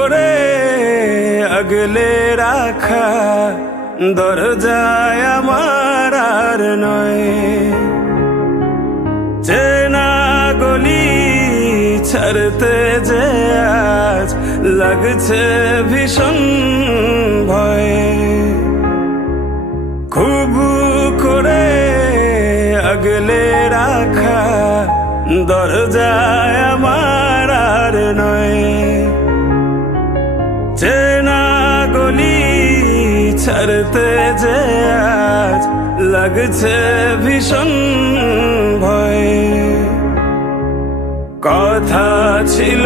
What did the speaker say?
করে আগলে রাখা দরজায় আমার আর নয়। চেনা গলি ছাড়তে যে আজ লাগছে ভীষণ ভয়। খুব করে আগলে রাখা দরজায় আমার আর নয়। চেনা গলি ছাড়তে যে আজ লাগছে ভীষণ ভয়। কথা ছিল